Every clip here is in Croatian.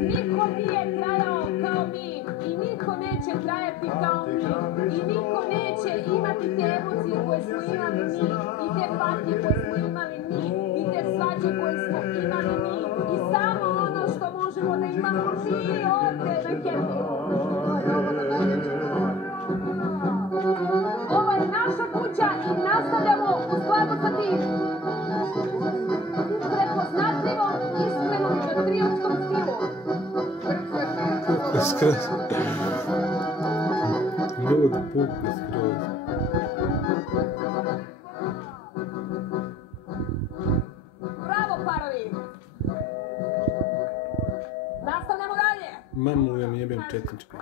Niko nije trajao kao mi i niko neće trajati kao mi i niko neće imati te emocije koje smo imali mi i te patnje koje smo imali mi i te svađe koje smo imali mi i samo ono što možemo da imamo mi ovdje na Kemiju. Ovo je naša kuća i nastavljamo u skladu sa tim prepoznatljivom, iskrenom i patriotskom stilu. Skroz. Ljudi pukli skroz. Bravo, parovi! Nastavljamo dalje! Mamu ja mi jebem četničku.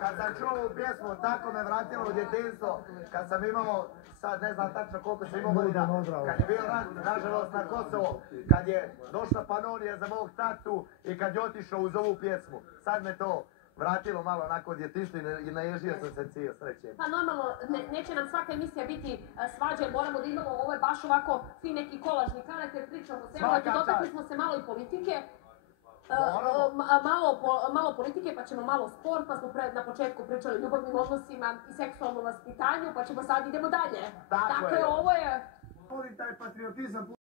Kad sam čuo ovu pjesmu, tako me vratilo u djetinjstvo, kad sam imao, sad ne znam tačno koliko sam imao godina, kad je bio rat, nažalost, na Kosovo, kad je došla Panonija za mog tatu i kad je otišao uz ovu pjesmu. Sad me to vratilo malo onako u djetinjstvo i naježio sam se cijel srećem. Pa normalno, neće nam svaka emisija biti svađa, moramo da imamo, ovo je baš ovako fin neki kolažni karakter, pričamo se, dotakli smo se malo i politike. Malo politike, pa ćemo malo sport, pa smo na početku pričali o ljubavnim odnosima i seksualnom vaspitanju, pa ćemo sad idemo dalje. Dakle, ovo je... Volim taj patriotizam.